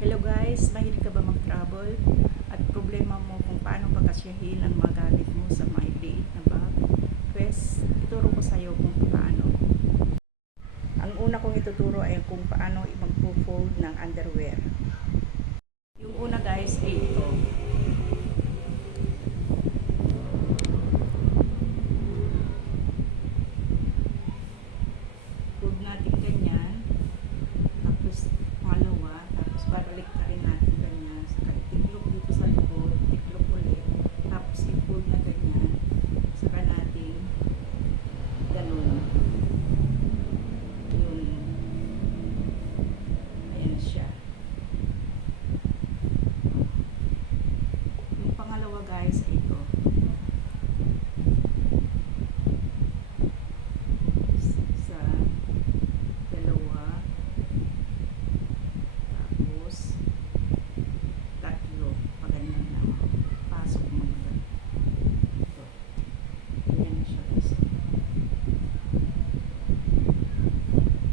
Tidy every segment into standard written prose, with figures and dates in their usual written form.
Hello guys, mahilig ka ba mag-travel? At problema mo kung paano pagkasyahin ang mga gamit mo sa maliit na bag? Pues, ituro ko sa iyo kung paano. Ang una kong ituturo ay kung paano mag-fold ng underwear. Yung una guys ay ito. Fold natin ganyan. Tapos pangalawa, tapos babalik ka rin natin ganyan. Saka tiklop dito sa likod, tiklop ulit. Tapos i-fold na ganyan. Saka natin ganun. Yun. Ayan siya. Yung pangalawa guys ay ito. Isa, dalawa, tapos tatlo. Paganyan na. Pasok mo na. Ito. Ayan na siya guys.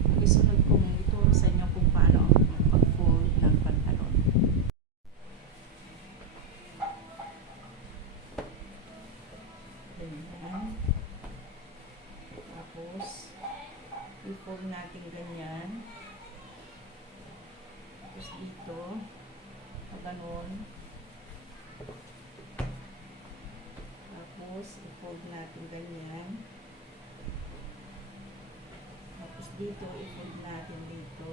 Ang isunod kong ituro sa inyo kung paano mag-fold ng pantalon. Ganyan. Tapos, i-fold natin ganyan. Tapos dito, paganon. Tapos, i-fold natin ganyan. Tapos dito, i-fold natin dito.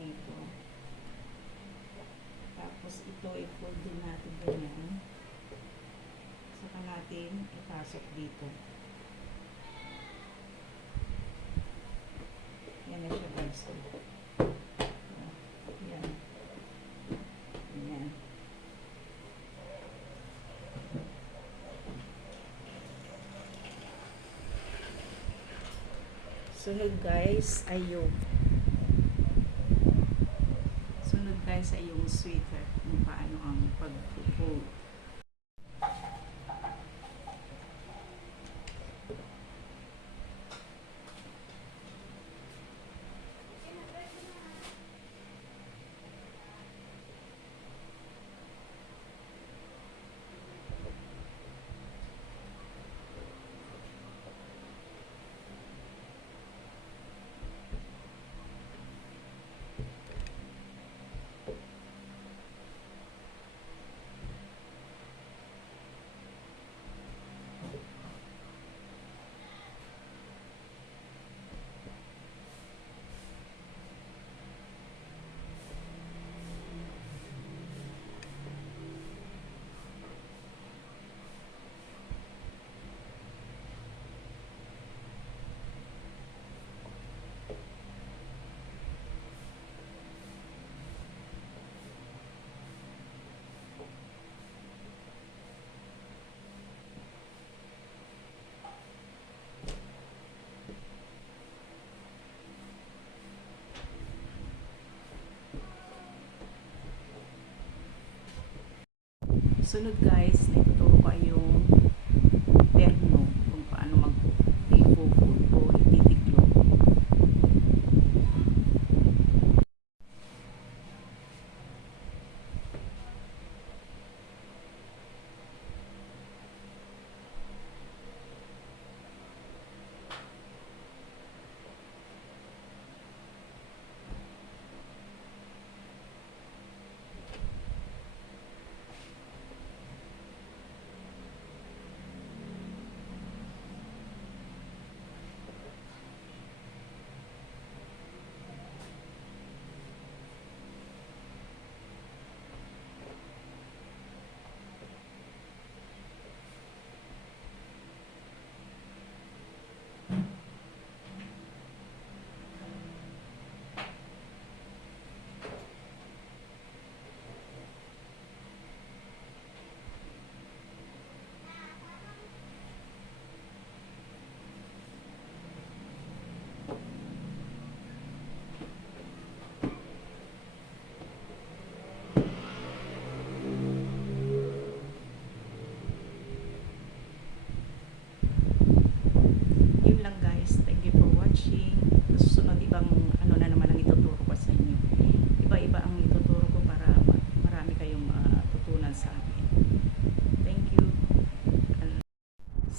Dito. Tapos ito, i-fold din natin ganyan. Saka natin ipasok dito. Yan na siya guys. Yan. Yan. Sunod guys ay yung sweater kung paano ang pag-fold. Sunod guys, ituturo ko yung terno kung paano mag-i-fold o ititiklo.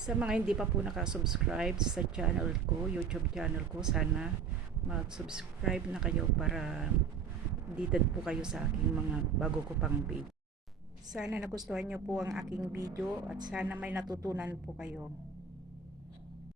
Sa mga hindi pa po nakasubscribe sa channel ko, YouTube channel ko, sana mag-subscribe na kayo para updated po kayo sa aking mga bago ko pang video. Sana nagustuhan nyo po ang aking video at sana may natutunan po kayo.